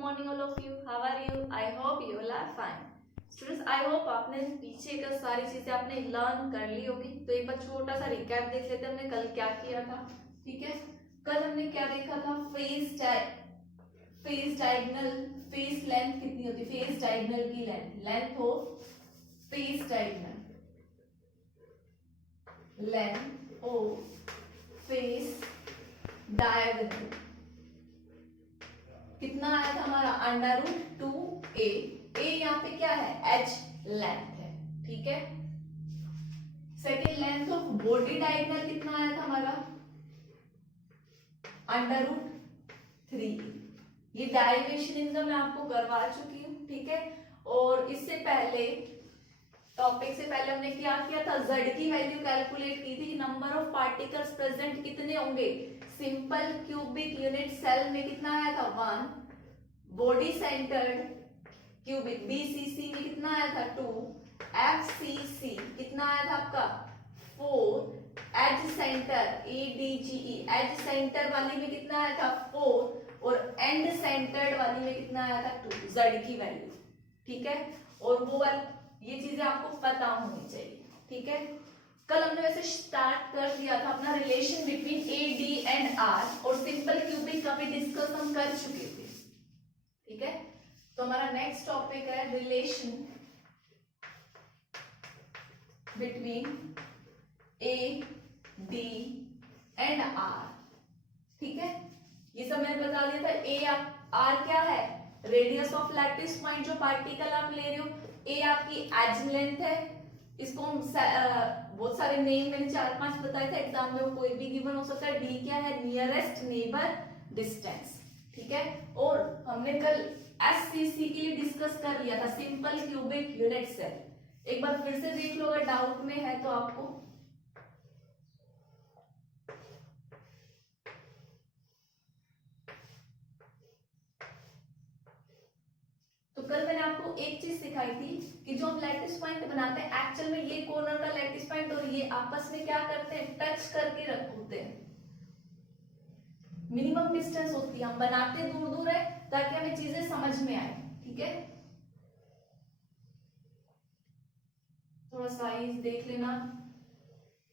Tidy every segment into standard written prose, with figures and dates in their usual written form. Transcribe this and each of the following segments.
morning all of you. How are you? I hope you all are fine. Students, I hope आपने पीछे का सारी चीजें आपने लर्न कर ली होगी। तो एक बार छोटा सा रिकैप देख लेते हैं हमने कल क्या किया था। ठीक है, कल हमने क्या देखा था? फेस डायगोनल, फेस लेंथ कितनी होती है? फेस डायगोनल की length of face diagonal, length of face diagonal कितना आया था हमारा? √2a। यहाँ पे क्या है? h लेंथ है। ठीक है, second length of body diagonal कितना आया था हमारा? √3। ये डाइवेशन इनका मैं आपको करवा चुकी हूँ। ठीक है, और इससे पहले टॉपिक से पहले हमने क्या किया था? z की वैल्यू कैलकुलेट की थी। नंबर ऑफ पार्टिकल्स प्रेजेंट कितने होंगे सिंपल क्यूबिक यूनिट सेल में? कितना आया था? 1। बॉडी सेंटर्ड क्यूबिक BCC में कितना आया था? 2। FCC कितना आया था आपका? 4। Edge centre ADGE edge centre वाली में कितना आया था? 4। और एंड सेंटर्ड वाली में कितना आया था? 2। z की वैल्यू। ठीक है, और वो वाली ये चीजें आपको पता होनी चाहिए। ठीक है, कल हमने वैसे स्टार्ट कर दिया था अपना relation between AD and R, और सिंपल क्यूबिक का भी डिस्कस हम कर चुके थे। ठीक है, तो हमारा नेक्स्ट टॉपिक है relation between AD and R। ठीक है, ये सब मैंने बता दिया था। R क्या है? रेडियस ऑफ लैटिस पॉइंट जो पार्टिकल आप ले रहे हो। A आपकी एज लेंथ है। इसको हम बहुत सारे नेम मैंने 4-5 बताए थे एग्जाम में, वो कोई भी गिवन हो सकता है। D क्या है? Nearest neighbour distance. ठीक है, और हमने कल SCC के लिए डिस्कस कर लिया था, सिंपल क्यूबिक यूनिट सेल। एक बार फिर से देख लो अगर डाउट में है तो आपको। तो कल मैंने आपको एक चीज सिखाई थी कि जो हम लैटिस पॉइंट बनाते हैं, एक्चुअल में ये कॉर्नर का लैटिस पॉइंट और ये आपस में क्या करते हैं? टच करके रखते हैं। मिनिमम डिस्टेंस होती है, हम बनाते दूर दूर है ताकि हमें चीजें समझ में आए। ठीक है, थोड़ा साइज देख लेना।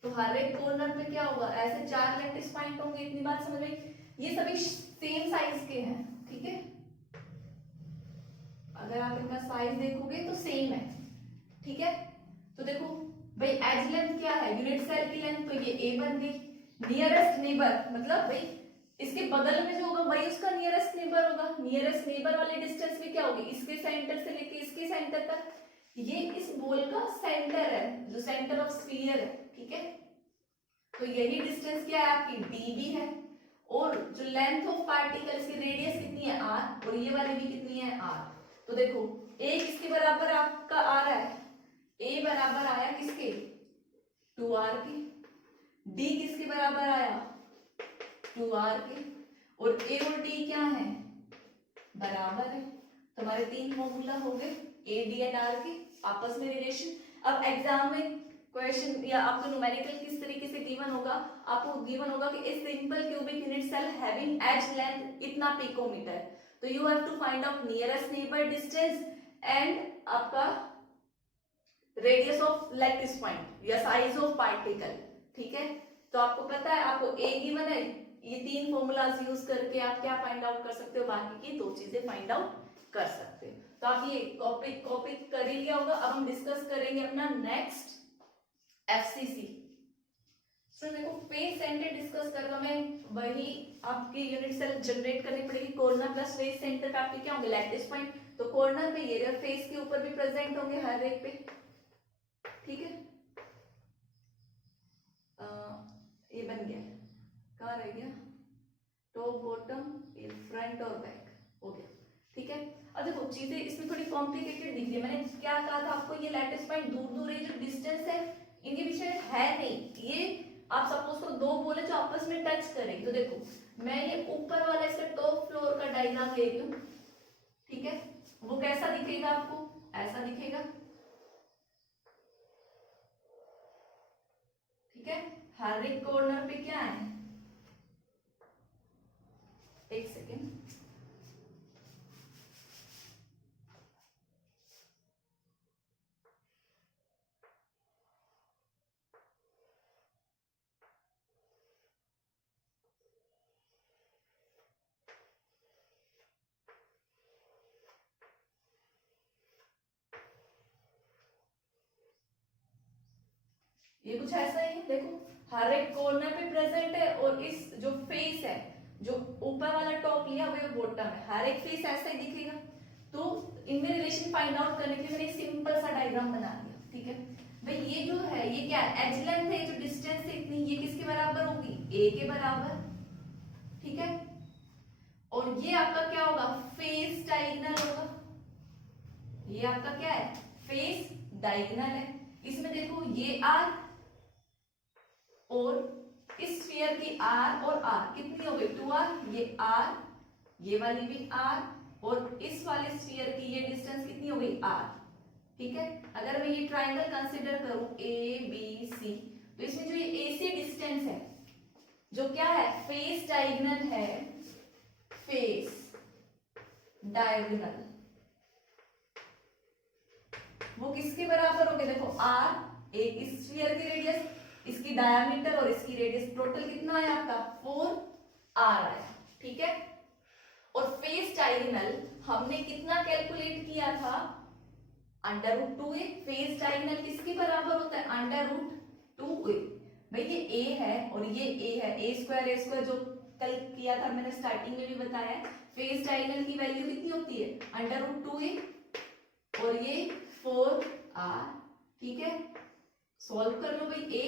तो हर एक कॉर्नर पे क्या होगा? ऐसे 4 लैटिस पॉइंट होंगे। इतनी बात समझ में? ये सभी सेम साइज के हैं। ठीक है, अगर आप इनका साइज देखोगे तो सेम है। ठीक है, तो देखो भाई एज लेंथ क्या है? यूनिट सेल की लेंथ, तो ये A बन गई। नियरेस्ट नेबर मतलब भाई इसके बगल में जो होगा वही उसका नियरेस्ट नेबर होगा। नियरेस्ट नेबर वाले डिस्टेंस में क्या होगी? इसके सेंटर से लेके इसके सेंटर तक। ये इस बॉल का सेंटर है, जो सेंटर ऑफ स्फीयर है। ठीक है, तो यही डिस्टेंस क्या है आपकी? DB है। और जो लेंथ ऑफ पार्टिकल, इसकी रेडियस कितनी है? R, और ये वाली भी कितनी है? R। तो देखो A किसके बराबर आपका आ रहा है? A बराबर आया किसके? 2R के। D किसके बराबर आया? 2R के। और A और D क्या है? बराबर है। तो हमारे 3 फॉर्मूला हो गए AD एंड R के आपस में रिलेशन। अब एग्जाम में क्वेश्चन या आपको न्यूमेरिकल किस तरीके से गिवन होगा? आपको गिवन होगा कि a simple cubic unit cell having edge length इतना पिकोमीटर, तो you have to find out nearest neighbour distance and आपका रेडियस ऑफ लैटिस पॉइंट या साइज ऑफ पार्टिकल। ठीक है, तो आपको पता है, आपको A गिवन है। ये 3 फॉर्मूलाज यूज करके आप क्या फाइंड आउट कर सकते हो? बाकी की 2 चीजें फाइंड आउट कर सकते हो। तो आप ये कॉपी कर ही लिया होगा। अब हम डिस्कस करेंगे अपना नेक्स्ट FCC। तो देखो फेस सेंटर डिस्कस कर रहा मैं, वही आपकी यूनिट सेल जनरेट करनी पड़ेगी। कॉर्नर प्लस फेस सेंटर पे आपके क्या होंगे? Lattice point. तो कॉर्नर पे ये फेस के ऊपर भी प्रेजेंट होंगे हर एक पे। ठीक है, ये बन गया। कहाँ रह गया? टॉप बॉटम, ये फ्रंट और बैक हो गया। ठीक है, अब देखो चीजें इसमें थोड़ी कॉम्प्लिकेटेड दिख रही है। मैंने क्या कहा था आपको? ये लैटिस पॉइंट दूर दूर है, जो डिस्टेंस है इनके बीच में है नहीं। ये आप सपोज तो 2 बोले जो आपस में टच करें। तो देखो मैं ये ऊपर वाला इसका टॉप फ्लोर का डायग्राम ले रही हूँ। ठीक है, वो कैसा दिखेगा आपको? ऐसा दिखेगा। ठीक है, हर एक कॉर्नर पे क्या है? एक सेकेंड, ये कुछ ऐसा ही है, देखो हर एक कॉर्नर पे प्रेजेंट है और इस जो फेस है, जो ऊपर वाला टॉप लिया हुआ है बॉटम है, हर एक फेस ऐसा ही दिखेगा। तो इनमें रिलेशन फाइंड आउट करने के लिए मैंने सिंपल सा डायग्राम बना दिया, ठीक है भाई। ये जो है ये क्या है, एज लेंथ है, जो डिस्टेंस है इतनी, ये किसके बराबर होगी, ए के बराबर, ठीक है। और ये आपका क्या होगा, फेस डायगोनल होगा। ये आपका क्या है, फेस डायगोनल है। इसमें देखो ये आर और इस स्फीयर की आर और आर कितनी हो गई, 2r, ये आर, ये वाली भी आर, और इस वाले स्फीयर की ये डिस्टेंस कितनी हो गई, आर, ठीक है। अगर मैं ये ट्राइंगल कंसीडर करूं ए बी सी, तो इसमें जो ये ए सी डिस्टेंस है, जो क्या है, फेस डायगोनल है, फेस डायगोनल, वो किसके बराबर हो गए, देखो आर, एक इस स्फीयर की रेडियस, इसकी डायमीटर और इसकी रेडियस, टोटल कितना आया आपका, 4r आया, ठीक है। और फेस डायगोनल हमने कितना कैलकुलेट किया था, √2a। फेस डायगोनल किसके बराबर होता है, √2a। भाई ये a है और ये a है, a स्क्वायर जो कल किया था मैंने स्टार्टिंग में भी बताया, फेस डायगोनल की वैल्यू कितनी होती है, √2a और ये 4r, ठीक है। सॉल्व कर लो भाई, a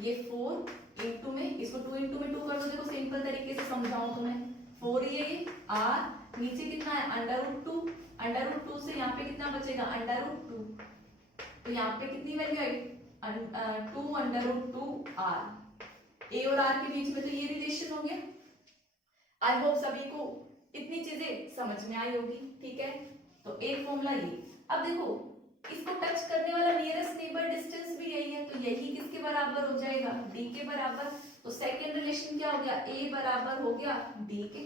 ये 4 इंटू में, इसको 2 इंटू में 2 कर दो, देखो सिंपल तरीके से समझाऊं तुम्हें, 4 ये r, नीचे कितना है, √2 से यहाँ पे कितना बचेगा, √2, तो यहाँ पे कितनी वैल्यू आई, 2√2r। a और r के बीच में तो ये रिलेशन हो गया। आई होप सभी को इतनी चीजें समझ में आई होगी, ठीक है। तो एक फॉर्मूला ये। अब देखो इसको टच करने वाला नियरेस्ट नेबर डिस्टेंस भी यही है, तो यही किसके बराबर हो जाएगा, d के बराबर। तो सेकेंड रिलेशन क्या हो गया, a बराबर हो गया d के।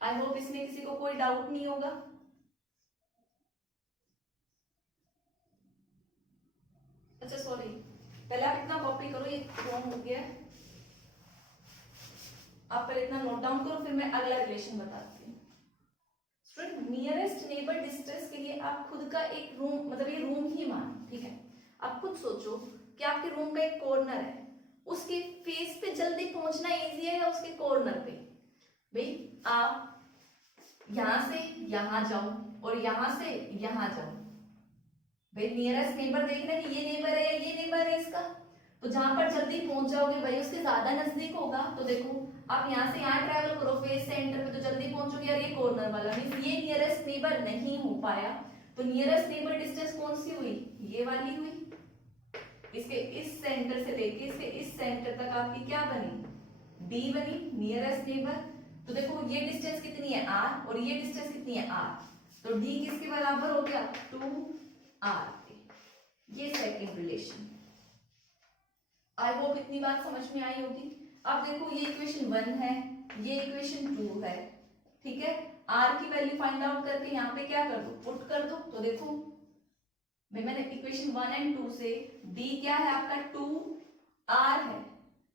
आई होप इसमें किसी को कोई डाउट नहीं होगा। अच्छा सॉरी, पहले आप इतना कॉपी करो, ये फॉर्म हो गया, आप पहले इतना नोट डाउन करो, फिर मैं अगला रिलेशन बताती हूँ। स्टूडेंट नियरेस्ट नेबर डिस्टेंस के लिए आप खुद का एक रूम, मतलब ये रूम ही मान, ठीक है। आप खुद सोचो कि आपके रूम का एक कॉर्नर है, उसके फेस पे जल्दी पहुंचना इजी है या उसके कॉर्नर पे। भाई आप यहां से यहां जाओ और यहां से यहां जाओ, भाई नियरेस्ट नेबर देखना कि ये नेबर है या ये नेबर है इसका, तो जहां पर जल्दी पहुंच जाओगे भाई उसके ज्यादा नजदीक होगा। तो देखो आप यहाँ से यहाँ ट्रैवल करो फेस सेंटर पे, तो जल्दी पहुंचोगे, यार ये कॉर्नर वाला मींस ये नियरेस्ट नेबर नहीं हो पाया, तो नियरेस्ट नेबर डिस्टेंस कौन सी हुई, ये वाली हुई। इसके इस सेंटर से लेके इसके इस सेंटर तक आपकी क्या बनी, डी बनी, नियरेस्ट नेबर। तो देखो ये डिस्टेंस कितनी है, r, और ये डिस्टेंस कितनी है, r, तो d किसके बराबर हो गया, 2r। ये सेकंड रिलेशन। आई होप इतनी बात समझ में आई होगी। अब देखो ये इक्वेशन 1 है, ये इक्वेशन 2 है, ठीक है। r की वैल्यू फाइंड आउट करके यहाँ पे क्या कर दो, पुट कर दो। तो देखो मैंने इक्वेशन 1 एंड 2 से d क्या है आपका 2r है,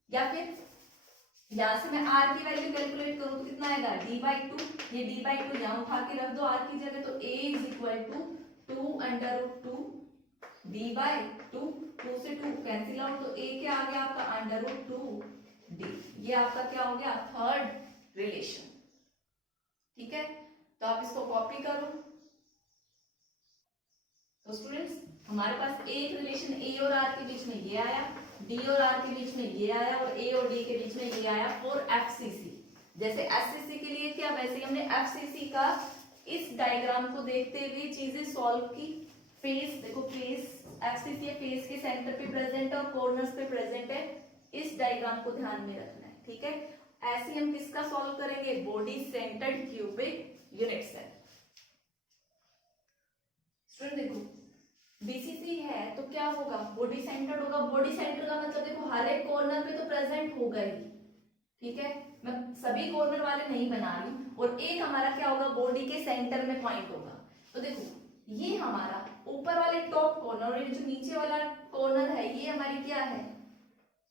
या फिर यहां से मैं r की वैल्यू कैलकुलेट करूं तो कितना आएगा, d/2। ये d/2 यहां उठा के रख दो r की जगह, तो a = 2√2 d/2, 2 से 2 कैंसिल आउट, तो a क्या आ गया आपका √2d। ये आपका क्या हो गया, थर्ड रिलेशन, ठीक है। तो आप इसको कॉपी करो। तो स्टूडेंट्स हमारे पास एक रिलेशन a और r के बीच में ये आया, d और r के बीच में ये आया, और a और d के बीच में ये आया फॉर FCC। जैसे SCC के लिए क्या, वैसे ही हमने FCC का इस डायग्राम को देखते हुए चीजें सॉल्व की। फेस देखो, फेस FCC है, फेस के सेंटर पे प्रेजेंट है और कॉर्नर्स पे प्रेजेंट है, इस डायग्राम को ध्यान में रखना है, ठीक है। ऐसे हम किसका सॉल्व करेंगे, body centred cubic unit cell. Student देखो BCC है तो क्या होगा, बॉडी सेंटर्ड होगा। बॉडी सेंटर का मतलब देखो हर एक कॉर्नर पे तो प्रेजेंट होगा ही, ठीक है। मैं सभी कॉर्नर वाले नहीं बना रही हूँ। और एक हमारा क्या होगा, बॉडी के सेंटर में पॉइंट होगा। तो देखो ये हमारा ऊपर वाले टॉप कॉर्नर और ये जो नीचे वाला कॉर्नर है, ये हमारी क्या है,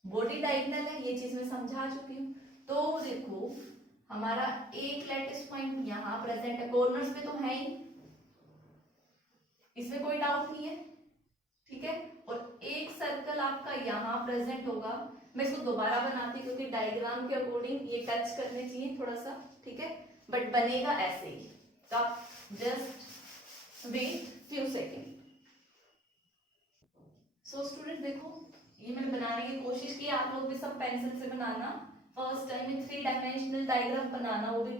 बॉडी डायगोनल है। ये चीज मैं समझा चुकी हूँ। तो देखो हमारा एक लैटिस पॉइंट यहाँ प्रेजेंट है, कॉर्नर्स पे तो है ही, इसमें कोई डाउट नहीं है, ठीक है, और एक सर्कल आपका यहाँ प्रेजेंट होगा। मैं इसको दोबारा बनाती हूँ क्योंकि डायग्राम के अकॉर्डिंग ये टच करने चाहिए थोड़ा सा, ठीक है, बट बनेगा ऐसे ही। तो आप just wait few second. So student देखो, ये मैंने बनाने की कोशिश की, आप लोग भी सब पेंसिल से बनाना। फर्स्ट टाइम में 3 डायमेंशनल डायग्राम बनाना, वो भी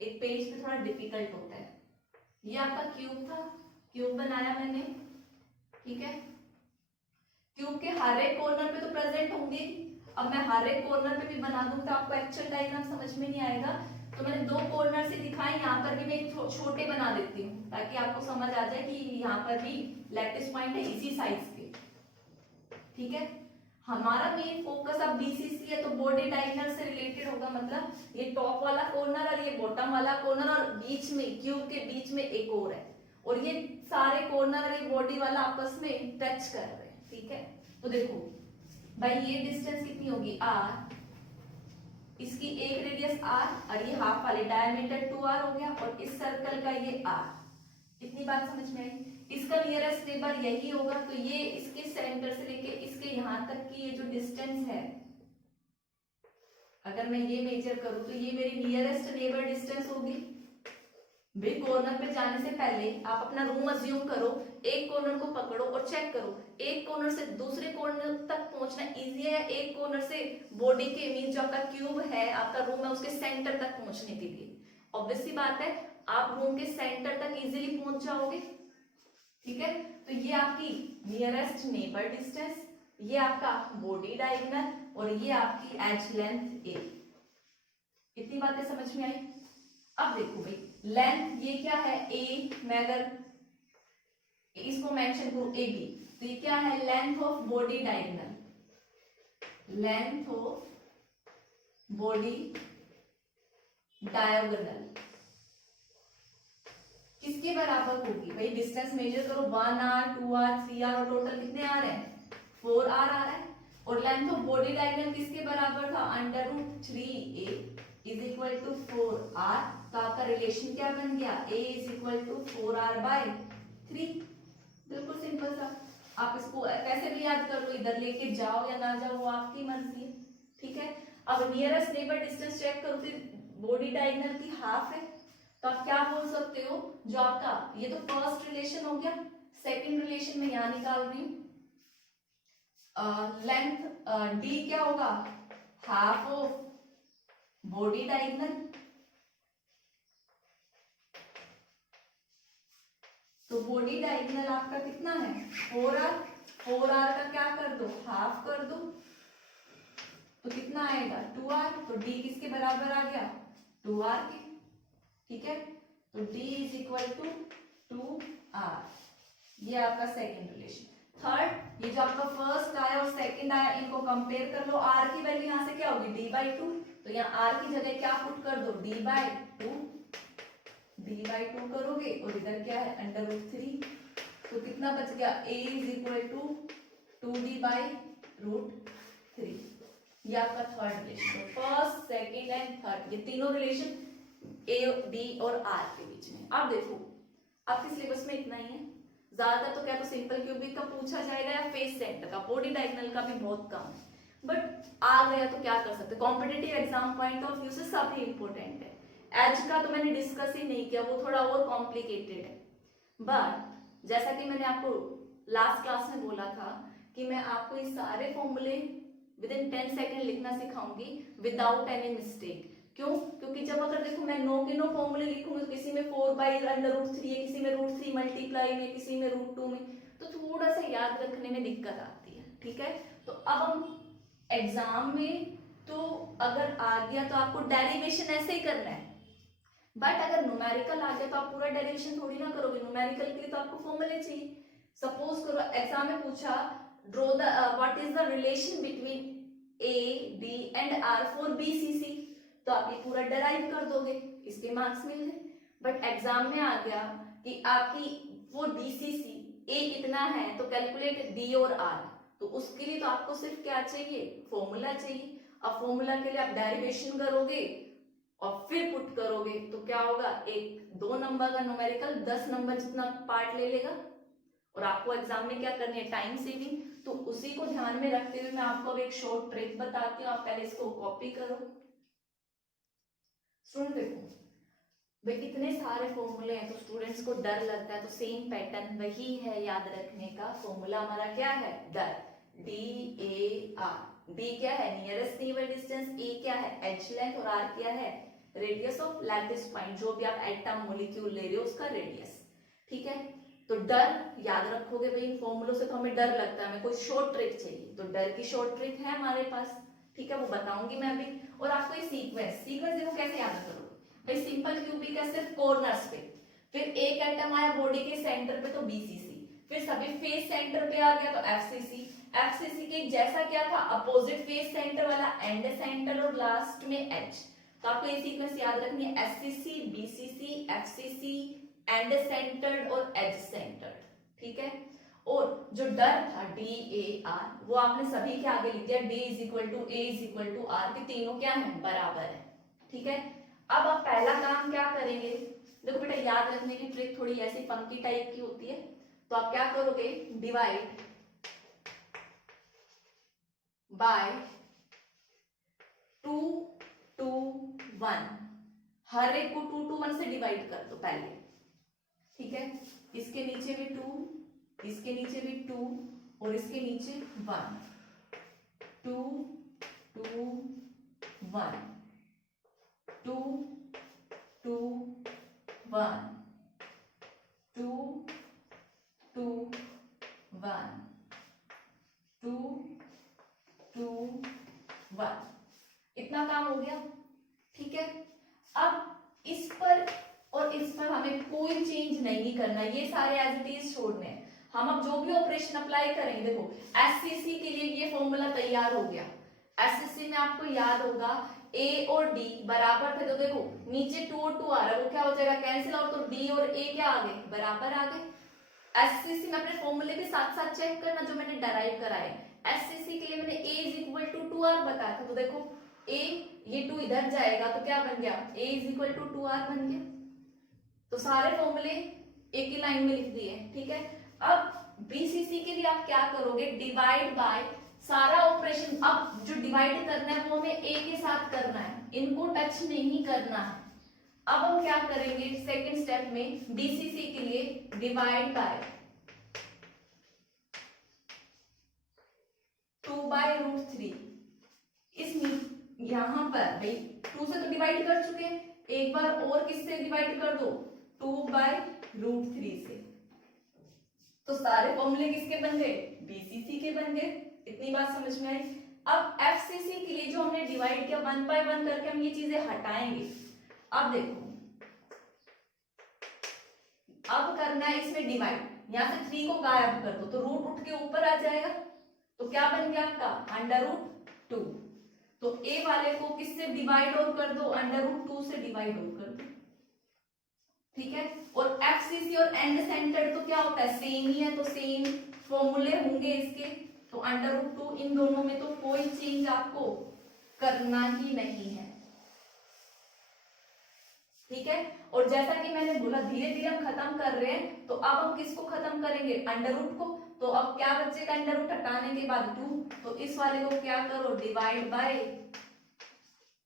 एक पेज पे थोड़ा डिफिकल्ट होता है। ये आपका क्यूब था, क्यूब बनाया मैंने, ठीक है। क्यूब के हर एक कॉर्नर पे तो प्रेजेंट होंगे। अब मैं हर एक कॉर्नर पे भी बना दूं तो आपको एक्चुअल डायग्राम समझ में नहीं आएगा। तो मैंने 2 कॉर्नर से दिखाए, यहाँ पर भी मैं छोटे बना देती हूँ ताकि आपको समझ आ जाए कि यहाँ पर भी लैटिस पॉइंट है इसी साइज के, ठीक है। हमारा मेन फोकस अब बीसीसी है तो बॉडी डायगोनल से रिलेटेड होगा, मतलब ये टॉप वाला कॉर्नर और ये बॉटम वाला कॉर्नर और बीच में क्यूब के बीच में एक और है, और ये सारे कॉर्नर और ये बॉडी वाला आपस में टच कर रहे हैं, ठीक है। तो देखो भाई ये डिस्टेंस कितनी होगी r, इसकी एक रेडियस r और ये हाफ वाली डायमीटर 2r हो गया, और इस सर्कल का ये r। इतनी बात समझ में आई। इसका नियरेस्ट नेबर यही होगा, तो ये इसके सेंटर से लेके इसके यहां तक की ये जो डिस्टेंस है, अगर मैं ये मेजर करूं तो ये मेरी नियरेस्ट नेबर डिस्टेंस होगी। भाई कॉर्नर पे जाने से पहले आप अपना रूम अज्यूम करो, एक कॉर्नर को पकड़ो और चेक करो एक कॉर्नर से दूसरे कॉर्नर तक पहुंचना इजी है या एक कॉर्नर से बॉडी के मीन जो आपका क्यूब है, आपका रूम है, उसके सेंटर तक पहुंचने के लिए। ऑब्वियस सी बात है, आप रूम के सेंटर तक इजीली पहुंच जाओगे, ठीक है। तो ये आपकी नियरेस्ट नेबर डिस्टेंस, ये आपका बॉडी डायगोनल, और ये आपकी एज लेंथ ए। इतनी बातें समझ में आई। अब देखो भाई लेंथ ये क्या है ए, मैं अगर इसको मेंशन करूं ए बी, तो ये क्या है length of body diagonal, length of body diagonal किसके बराबर होगी भाई, डिस्टेंस मेजर करो 1r 2r 3r और टोटल कितने आ रहे हैं 4r आ रहा है, और लेंथ ऑफ बॉडी डायगोनल किसके बराबर था √3a is equal to 4r। तो आपका रिलेशन क्या बन गया a is equal to 4r/3। बिल्कुल सिंपल सा, आप इसको कैसे भी याद कर लो, इधर लेके जाओ या ना जाओ वो आपकी मर्जी है, ठीक है। अब नियरेस्ट नेबर डिस्टेंस चेक करो तो बॉडी डायगोनल की हाफ है, तो आप क्या बोल सकते हो, जो आपका ये तो फर्स्ट रिलेशन हो गया, सेकंड रिलेशन में यहां निकाल रही हूं, लेंथ d क्या होगा हाफ ऑफ बॉडी डायगोनल, तो बॉडी डायगोनल आपका कितना है 4r, 4r का क्या कर दो हाफ कर दो, तो कितना आएगा 2r, तो d किसके बराबर आ गया 2r के, ठीक है। तो d is equal to 2r, ये आपका सेकंड रिलेशन। थर्ड, ये जो आपका फर्स्ट आया और सेकंड आया इनको कंपेयर कर लो, r की वैल्यू यहां से क्या होगी d/2, तो यहाँ r की जगह क्या पुट कर दो d/2 करोगे, और इधर क्या है √3, तो कितना बच गया a is equal to 2d/√3। ये आपका third relation, first second and third, ये तीनों रिलेशन a d और r के बीच में। अब देखो आपके सिलेबस में इतना ही है, ज्यादातर तो क्या तो सिंपल क्यूबिक का पूछा जाएगा या फेस सेंटर का, बॉडी डायगोनल का भी बहुत कम है, बट आ गया तो क्या कर सकते, competitive exam point of view से सभी इंपॉर्टेंट है। एज का तो मैंने डिस्कस ही नहीं किया, वो थोड़ा और कॉम्प्लिकेटेड है, बट जैसा कि मैंने आपको लास्ट क्लास में बोला था कि मैं आपको ये सारे फॉर्मूले विद इन 10 सेकेंड लिखना सिखाऊंगी विदाउट एनी मिस्टेक। क्यों? क्योंकि जब अगर देखो मैं नो के नो फॉर्मूले लिखूंगी तो किसी में 4/√3 है, किसी में √3 मल्टीप्लाई में, किसी में √2 में, तो थोड़ा सा याद रखने में दिक्कत आती है, ठीक है। तो अब हम एग्जाम में तो अगर आ गया तो आपको डेरिवेशन ऐसे ही करना है, बट अगर न्यूमेरिकल आ गया तो आप पूरा डेरिवेशन थोड़ी ना करोगे, न्यूमेरिकल के लिए तो आपको फॉर्मूले चाहिए। सपोज करो एग्जाम में पूछा draw the what is the relation between a d and r for bcc, तो आप ये पूरा डेराइव कर दोगे, इसके मार्क्स मिल गए। बट एग्जाम में आ गया कि आपकी वो bcc a इतना है तो कैलकुलेट d और r, तो उसके लिए तो आपको सिर्फ क्या चाहिए फॉर्मूला चाहिए। अब फॉर्मूला के लिए आप डेरिवेशन करोगे और फिर पुट करोगे तो क्या होगा, एक 2 नंबर का न्यूमेरिकल 10 नंबर जितना पार्ट ले लेगा, और आपको एग्जाम में क्या करनी है, टाइम सेविंग। तो उसी को ध्यान में रखते हुए मैं आपको अब एक शॉर्ट ट्रिक बताती हूँ, आप पहले इसको कॉपी करो। स्टूडेंट देखो भाई इतने सारे फॉर्मूले हैं तो स्टूडेंट्स को डर लगता है, तो सेम पैटर्न वही है, याद रखने का फॉर्मूला हमारा क्या है, डर, DAR। डी क्या है, नियरेस्ट नेबर डिस्टेंस, ए क्या है, एज लेंथ, और आर क्या है, रेडियस ऑफ लैटिस पॉइंट, जो भी आप एटम मॉलिक्यूल ले रहे हो उसका रेडियस। ठीक है, तो डर याद रखोगे भाई, इन फॉर्मूलों से तो हमें डर लगता है, हमें कोई शॉर्ट ट्रिक चाहिए, तो डर की शॉर्ट ट्रिक है हमारे पास। ठीक है, वो बताऊंगी मैं अभी। और आपको ये सीक्वेंस देखो कैसे याद करो भाई, सिंपल क्यूबिक है सिर्फ कॉर्नर्स पे, फिर एक एटम आया बॉडी के सेंटर पे तो BCC, फिर सभी फेस सेंटर पे आ गया तो FCC, FCC के जैसा क्या था, अपोजिट फेस सेंटर वाला एंड सेंटर, और लास्ट में H। तो आपको ये सीक्वेंस याद रखनी है, SCC, BCC, FCC, and centred और एज सेंटर्ड। ठीक है, और जो डर था DAR वो आपने सभी के आगे लिख दिया, D is equal to A is equal to R, के तीनों क्या है, बराबर है। ठीक है, अब आप पहला काम क्या करेंगे, देखो बेटा याद रखने की ट्रिक थोड़ी ऐसी पंक्ति टाइप की होती है, तो आप क्या करोगे, डिवाइड बाय 2 2 1, हर एक को 2 2 1 से डिवाइड कर दो पहले। ठीक है, इसके नीचे भी 2, इसके नीचे भी 2, और इसके नीचे 1, 2 2 1, 2 2 1, 2 2 1, 2 2 1, इतना काम हो गया। ठीक है, अब इस पर और इस पर हमें कोई चेंज नहीं करना, ये सारे एज इट इज छोड़ने हैं। हम अब जो भी ऑपरेशन अप्लाई करेंगे, देखो SCC के लिए ये फॉर्मूला तैयार हो गया। SCC में आपको याद होगा A और D बराबर थे, तो देखो नीचे 2 और 2 आ रहा है, वो क्या हो जाएगा, कैंसिल आउट, तो D और A क्या आ गए, बराबर आ गए। SCC में अपने फॉर्मूले के साथ साथ चेक करना जो मैंने डराइव कराए। SCC के लिए मैंने A is equal to 2R बताया था, तो देखो A, ये 2 इधर जाएगा तो क्या बन गया, A is equal to 2R बन गया। तो सारे फॉर्मूले एक ही लाइन में लिख दिए। ठीक है, अब BCC के लिए आप क्या करोगे, डिवाइड बाय, सारा ऑपरेशन अब जो डिवाइड करना है वो हमें A के साथ करना है, इनको टच नहीं करना है। अब हम क्या करेंगे, सेकंड स्टेप में BCC के लिए डिवाइड बाय 2/√3, इस यहां पर भाई 2 से तो डिवाइड कर चुके हैं, एक बार और किससे डिवाइड कर दो, 2/√3 से। तो सारे फॉर्मूले किसके बन गए, BCC के बन गए। इतनी बात समझ में आई। अब FCC के लिए जो हमने डिवाइड किया 1 बाय 1 करके हम ये चीजें हटाएंगे। अब देखो, अब करना है इसमें डिवाइड, यहां से 3 को गायब कर दो तो रूट उठ के ऊपर आ जाएगा, तो क्या बन गया आपका √2। तो A वाले को किससे डिवाइड और कर दो, √2 से डिवाइड और कर दो। ठीक है, और FCC और एंड सेंटर तो क्या होता है, सेम ही है, तो सेम फॉर्मूले होंगे इसके, तो √2, इन दोनों में तो कोई चेंज आपको करना ही नहीं है। ठीक है, और जैसा कि मैंने बोला धीरे धीरे हम खत्म कर रहे हैं, तो अब हम किसको खत्म करेंगे, √ को। तो अब क्या बचेगा, √ हटाने के बाद 2, तो इस वाले को क्या करो, डिवाइड बाय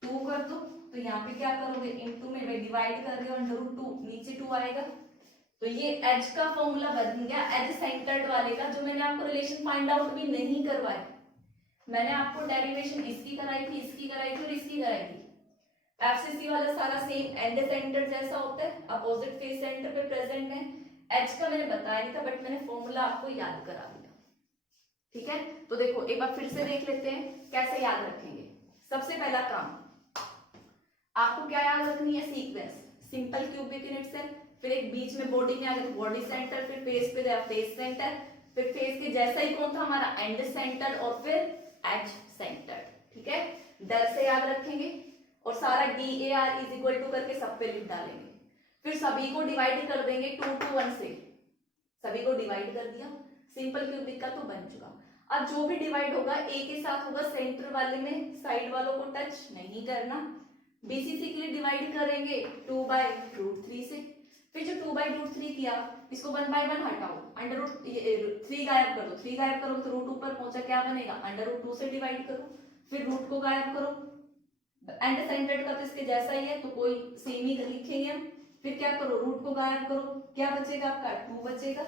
2 कर दो। तो यहाँ पे क्या करोगे, इनटू में डिवाइड कर रहे हो, √2 नीचे 2 आएगा, तो ये एच का फॉर्मूला बन गया, एज सेंटर्ड वाले का, जो मैंने आपको रिलेशन फाइंड आउट भी नहीं करवाया। मैंने आपको डेरिवेशन इसकी कराई थी, इसकी कराई थी और इसकी कराई थी। FCC वाला सारा सेम एंड सेंटर जैसा होता है, अपोजिट फेस सेंटर पे प्रेजेंट है। H का मैंने बताया नहीं था, बट मैंने फॉर्मूला आपको याद करा दिया। ठीक है, तो देखो एक बार फिर से देख लेते हैं कैसे याद रखेंगे। सबसे पहला काम आपको क्या याद रखनी है, sequence, simple cubic unit cell, फिर एक बीच में बॉडी में आ गया बॉडी सेंटर, फिर फेस पे गया फेस सेंटर, फिर फेस के जैसा ही कौन था हमारा एंड सेंटर, और फिर एच सेंटर। ठीक है, डर से याद रखेंगे और सारा DAR इज इक्वल टू करके सब पे लिख डालेंगे, फिर सभी को डिवाइड कर देंगे 2 to 1 से, सभी को डिवाइड कर दिया, सिंपल क्यूबिक का तो बन चुका। अब जो भी डिवाइड होगा A के साथ होगा, सेंटर वाले में साइड वालों को टच नहीं करना। BCC के लिए डिवाइड करेंगे 2/√3 से, फिर जो 2/√3 किया, इसको 1/1 हटाओ, √3 गायब कर दो, 3 गायब करो तो रूट ऊपर पहुंचा, क्या बनेगा, √2 से डिवाइड करो, फिर रूट को गायब करो, एंड सेंटर्ड का तो इसके जैसा ही है तो कोई सेम ही लिखेंगे हम, फिर क्या करो, रूट को गायब करो, क्या बचेगा आपका 2 बचेगा,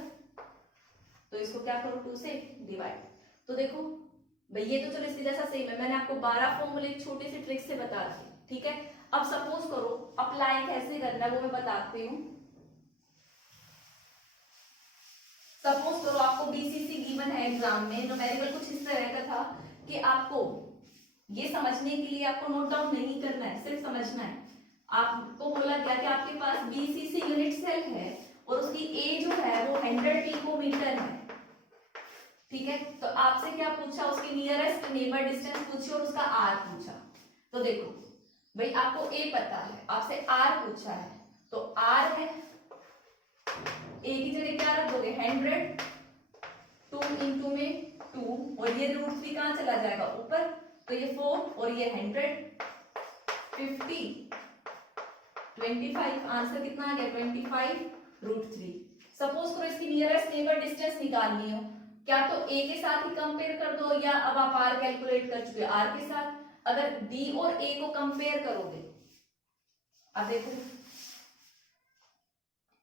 तो इसको क्या करो 2 से डिवाइड। तो देखो भाई ये तो चलो इसके जैसा सेम है, मैंने आपको 12 फॉर्मूले एक छोटी सी ट्रिक से बता दी, ठीक है। अब सपोज करो अप्लाई कैसे करना है वो मैं बताती हूँ। सपोज करो आपको बीसीसी गिवन है एग्जाम में, न्यूमेरिकल कुछ इस तरह का था कि आपको ये समझने के लिए आपको नोट डाउन नहीं करना है, सिर्फ समझना है। आपको बोला गया कि आपके पास बीसीसी यूनिट सेल है और उसकी ए जो है वो 100 पिकोमीटर है, ठीक है। तो आपसे क्या पूछा, उसकी नियरेस्ट नेबर डिस्टेंस पूछी और उसका आर पूछा। तो देखो भाई आपको ए पता है, आपसे आर पूछा है, तो आर है, ए की जगह क्या रख दोगे 100, 2 इंटू में 2 और ये √3 कहां चला जाएगा ऊपर, तो ये 4 और ये 100, 50, 25, आंसर कितना आ गया 25√3। सपोज करो इसकी नियरेस्ट नेबर डिस्टेंस निकालनी हो, क्या तो ए के साथ ही कंपेयर कर दो या अब आप आर कैलकुलेट कर चुके आर के साथ। अगर डी और ए को कंपेयर करोगे, अब देखो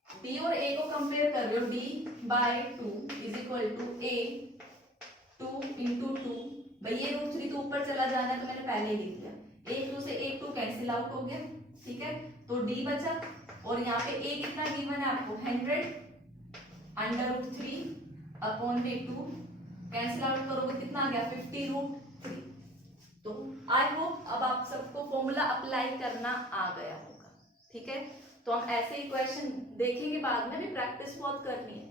डी और ए को कंपेयर कर रहे हो, D/2 is equal to a 2 into 2, भाई ये √3 तो ऊपर चला जाना है तो मैंने पहले ही लिख दिया, 1 2 से 1 2 कैंसिल आउट हो गया, ठीक है। तो डी बचा और यहाँ पे ए कितना गिवन है आपको 100 √3 अपॉन में 2, कैंसिल आउट करोगे कितना आ गया 50√3। तो आई होप अब आप सबको फॉर्मूला अप्लाई करना आ गया होगा, ठीक है। तो हम ऐसे ही क्वेश्चन देखेंगे, बाद में भी प्रैक्टिस बहुत करनी है,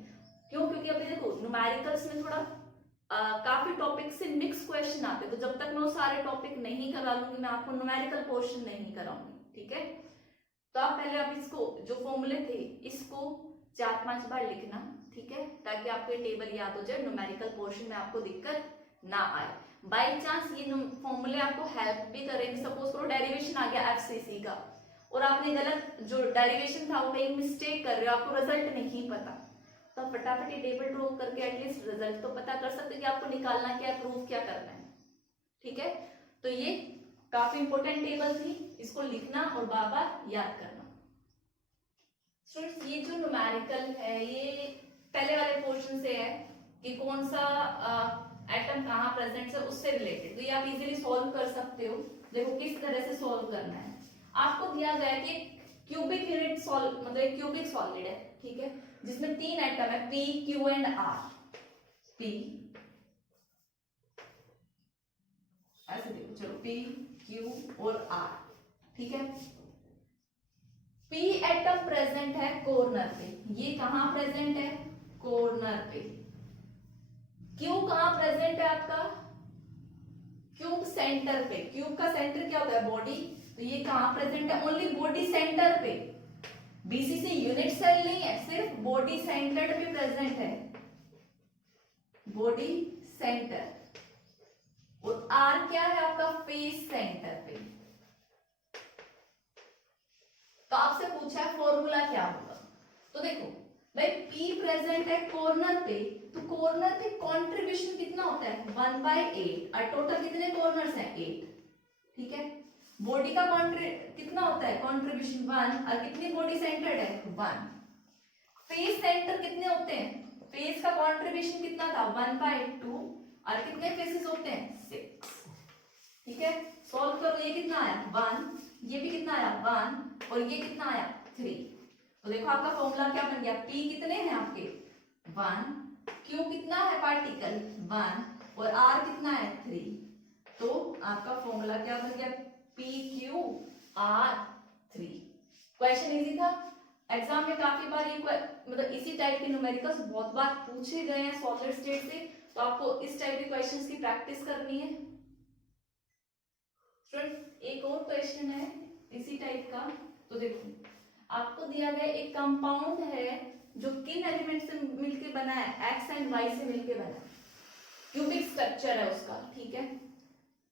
क्यों, क्योंकि अभी देखो न्यूमेरिकल्स में थोड़ा काफी टॉपिक से मिक्स क्वेश्चन आते हैं, तो जब तक मैं वो सारे टॉपिक नहीं करा लूंगी मैं आपको न्यूमेरिकल पोर्शन नहीं कराऊंगी, ठीक है। तो आप पहले आप इसको जो फॉर्मूले थे इसको 4-5 बार लिखना, ठीक है, ताकि आपको ये टेबल याद हो जाए, न्यूमेरिकल पोर्शन में आपको दिक्कत ना आए। बाई चांस ये फॉर्मूले आपको हेल्प भी करेंगे, सपोज करो डेरिवेशन आ गया एफसीसी का और आपने गलत जो डेरिवेशन था वो कहीं मिस्टेक कर रहे हो, आपको रिजल्ट नहीं पता, तो आप फटाफट ये टेबल ड्रॉ करके एटलीस्ट रिजल्ट तो पता कर सकते कि आपको निकालना क्या, प्रूफ क्या करना है, ठीक है। तो ये काफी इंपॉर्टेंट टेबल थी, इसको लिखना और बार बार याद करना। स्टूडेंट्स ये जो न्यूमेरिकल है ये पहले वाले पोर्शन से है कि कौन सा एटम कहाँ प्रेजेंट है उससे रिलेटेड, तो ये आप इजीली सॉल्व कर सकते हो। देखो किस तरह से सॉल्व करना है, आपको दिया गया कि क्यूबिक यूनिट सॉल्व मतलब क्यूबिक सॉलिड है, ठीक है, जिसमें 3 एटम है P, Q and R। P ऐसे देखो, चलो P, Q और R, ठीक है। P एटम प्रेजेंट है कॉर्नर पे, ये कहां प्रेजेंट है कॉर्नर पे। Q कहां प्रेजेंट है आपका क्यूब सेंटर पे, क्यूब का सेंटर क्या होता है बॉडी, तो ये कहां प्रेजेंट है ओनली बॉडी सेंटर पे, बीसीसी यूनिट सेल नहीं है, सिर्फ बॉडी सेंटर पे प्रेजेंट है, बॉडी सेंटर। और आर क्या है आपका फेस सेंटर पे। तो आपसे पूछा है फॉर्मूला क्या होगा, तो देखो भाई P प्रेजेंट है कॉर्नर पे, तो कॉर्नर पे कंट्रीब्यूशन कितना होता है 1/8, और टोटल कितने कॉर्नर्स हैं 8, ठीक है। बॉडी का कितना होता है कंट्रीब्यूशन 1, और कितनी बॉडी सेंटर्ड है 1। फेस सेंटर कितने होते हैं, फेस का कंट्रीब्यूशन कितना था 1/2, और कितने फेसेस होते हैं 6, ठीक है। सॉल्व करो, ये कितना आया 1, ये भी कितना आया 1 और ये कितना आया 3। तो देखो आपका फॉर्मूला क्या बन गया, P कितने हैं आपके 1, Q कितना है पार्टिकल 1 और R कितना है 3। तो आपका फॉर्मूला क्या बन गया PQR3। क्वेश्चन इजी था, एग्जाम में काफी बार ये मतलब इसी टाइप के न्यूमेरिकल्स बहुत बार पूछे गए हैं सॉलिड स्टेट से, तो आपको इस टाइप के क्वेश्चंस की प्रैक्टिस करनी है। स्टूडेंट एक और क्वेश्चन है इसी टाइप का, तो देखो आपको दिया गया एक कंपाउंड है जो किन एलिमेंट से मिलके बना है, एक्स एंड वाई से मिलके बना है, क्यूबिक स्ट्रक्चर है उसका, ठीक है,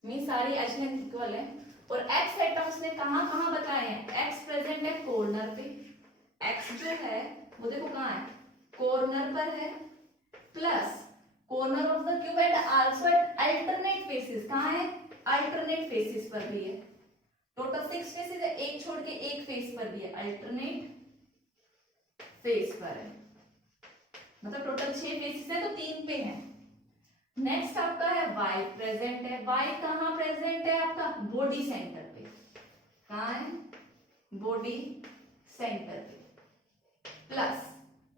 मीन सारी एच लेंथ इक्वल है, और एक्स एटम्स ने कहां कहां बताए हैं, एक्स प्रेजेंट है कॉर्नर पे, x जो है वो देखो कहाँ है, कॉर्नर पर है, plus corner of the cube and also at alternate faces, कहाँ है, अल्टरनेट फेसेस पर भी है। टोटल 6 फेसेस है, एक छोड़ के एक फेस पर भी है, अल्टरनेट फेस पर है, मतलब टोटल 6 फेसेस है तो 3 पे है। नेक्स्ट आपका है y प्रेजेंट है, y कहाँ प्रेजेंट है आपका, बॉडी सेंटर पे, कहाँ है, बॉडी सेंटर पे, प्लस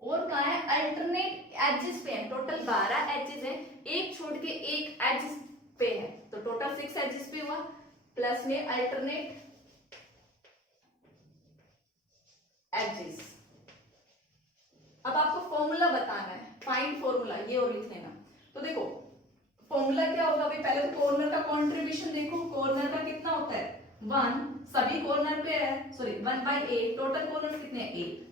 और कहाँ है, अल्टरनेट एजेस पे है, टोटल 12 एजेस है, एक छोड़ के एक एजेस पे है, तो टोटल 6 एजेस पे हुआ, प्लस में अल्टरनेट एजेस। अब आपको फॉर्मूला बताना है, फाइंड फॉर्मूला, ये और लिख लेना। तो देखो फॉर्मूला क्या होगा भाई, पहले तो कॉर्नर का कंट्रीब्यूशन देखो, कॉर्नर का कितना होता है 1, सभी कॉर्नर पे है, सॉरी 1/8, टोटल कॉर्नर कितने हैं 8,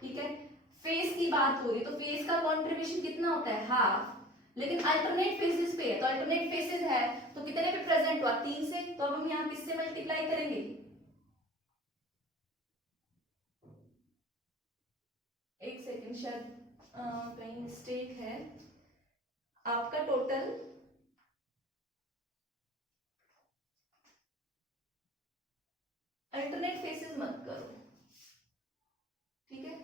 ठीक है। फेस की बात हो रही तो फेस का कंट्रीब्यूशन कितना होता है हाफ, लेकिन अल्टरनेट फेसेस पे है, तो अल्टरनेट फेसेस है तो कितने पे प्रेजेंट हुआ 3 से, तो अब हम यहाँ किससे मल्टीप्लाई करेंगे, एक सेकंड शायद कहीं मिस्टेक है, आपका टोटल अल्टरनेट फेसेस मत करो, ठीक है,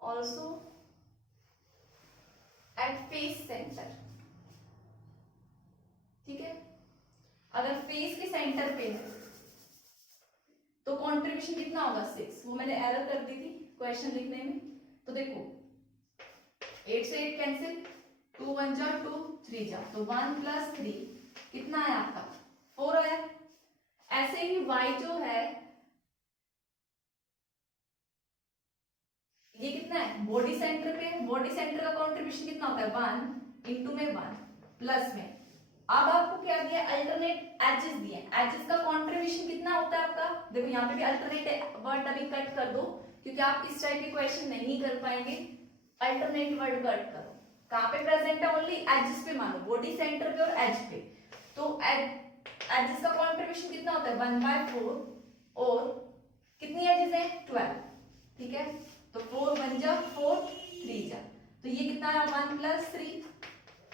ऑल्सो एट फेस सेंटर, ठीक है। अगर फेस के सेंटर पे है तो कंट्रीब्यूशन कितना होगा 6, वो मैंने एरर कर दी थी क्वेश्चन लिखने में। तो देखो 8 से 8 कैंसिल, 2 1 जा 2 3 जा, तो 1 + 3 कितना है आपका 4 आया। ऐसे ही y जो है ये कितना है, बॉडी सेंटर पे, बॉडी सेंटर का कंट्रीब्यूशन कितना होता है 1 इंटू में 1 प्लस में, अब आपको क्या दिया, अल्टरनेट एजेस दिए, एजेस का कंट्रीब्यूशन कितना होता है आपका, देखो यहाँ पे भी अल्टरनेट वर्ड अभी कट कर दो क्योंकि आप इस टाइप के क्वेश्चन नहीं कर पाएंगे, अल्टरनेट वर्ड कट करो, कहाँ पे प्रेजेंट है, ओनली एजेस पे मानो, बॉडी सेंटर पे और एज पे, तो एजेस का कंट्रीब्यूशन कितना होता है 1/4 और कितनी एजेस है 12, ठीक है, तो 4 1 जा 4 3 जा, तो ये कितना है 1 + 3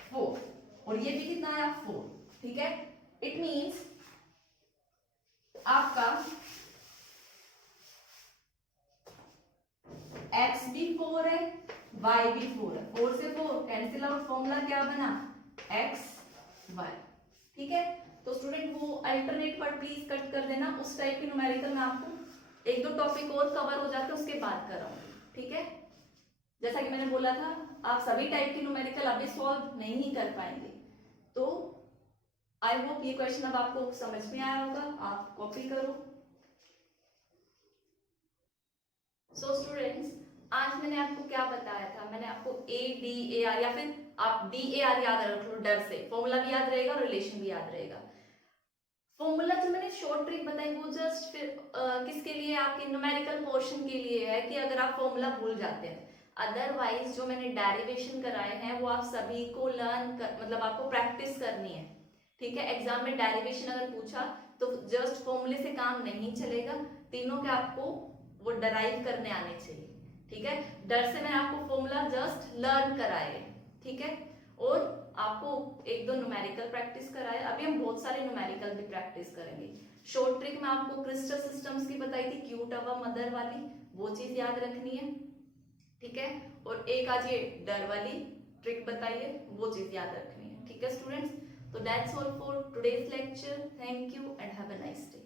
4 और ये भी कितना आया 4, ठीक है। इट मींस आपका x भी 4 है, y भी 4 है, 4 से 4 कैंसिल आउट, फॉर्मूला क्या बना x y, ठीक है। तो स्टूडेंट वो अल्टरनेट वर्ड प्लीज कट कर देना, उस टाइप की न्यूमेरिकल में आपको 1-2 टॉपिक और कवर हो जाते हैं उसके बाद कराऊंगी, ठीक है। जैसा कि मैंने बोला था आप सभी टाइप की न्यूमेरिकल अभी सॉल्व नहीं कर पाएंगे, तो आई होप ये क्वेश्चन अब आपको समझ में आया होगा, आप कॉपी करो। सो स्टूडेंट्स आज मैंने आपको क्या बताया था, मैंने आपको ADAR या फिर आप DAR याद रख लो, डर से फॉर्मूला भी याद रहेगा और रिलेशन भी याद रहेगा। फॉर्मूला जो मैंने शॉर्ट ट्रिक बताई वो जस्ट फिर किसके लिए, आपके न्यूमेरिकल पोर्शन के लिए है कि अगर आप फॉर्मूला भूल जाते हैं, अदरवाइज जो मैंने डेरिवेशन कराए हैं वो आप सभी को लर्न कर, मतलब आपको प्रैक्टिस करनी है, ठीक है। एग्जाम में डेरिवेशन अगर पूछा तो जस्ट फॉर्मूले से काम नहीं चलेगा, तीनों के आपको वो डराइव करने आने चाहिए, ठीक है। डर से मैंने आपको फॉर्मूला जस्ट लर्न कराए, ठीक है, और आपको 1-2 न्यूमेरिकल प्रैक्टिस कराए, अभी हम बहुत सारे न्यूमेरिकल भी प्रैक्टिस करेंगे। शॉर्ट ट्रिक में आपको क्रिस्टल सिस्टम्स की बताई थी, क्यूट अवा मदर वाली, वो चीज याद रखनी है, ठीक है, और एक आज ये डर वाली ट्रिक बताइए, वो चीज याद रखनी है, ठीक है स्टूडेंट्स। तो that's all for today's lecture, thank you and have a nice day.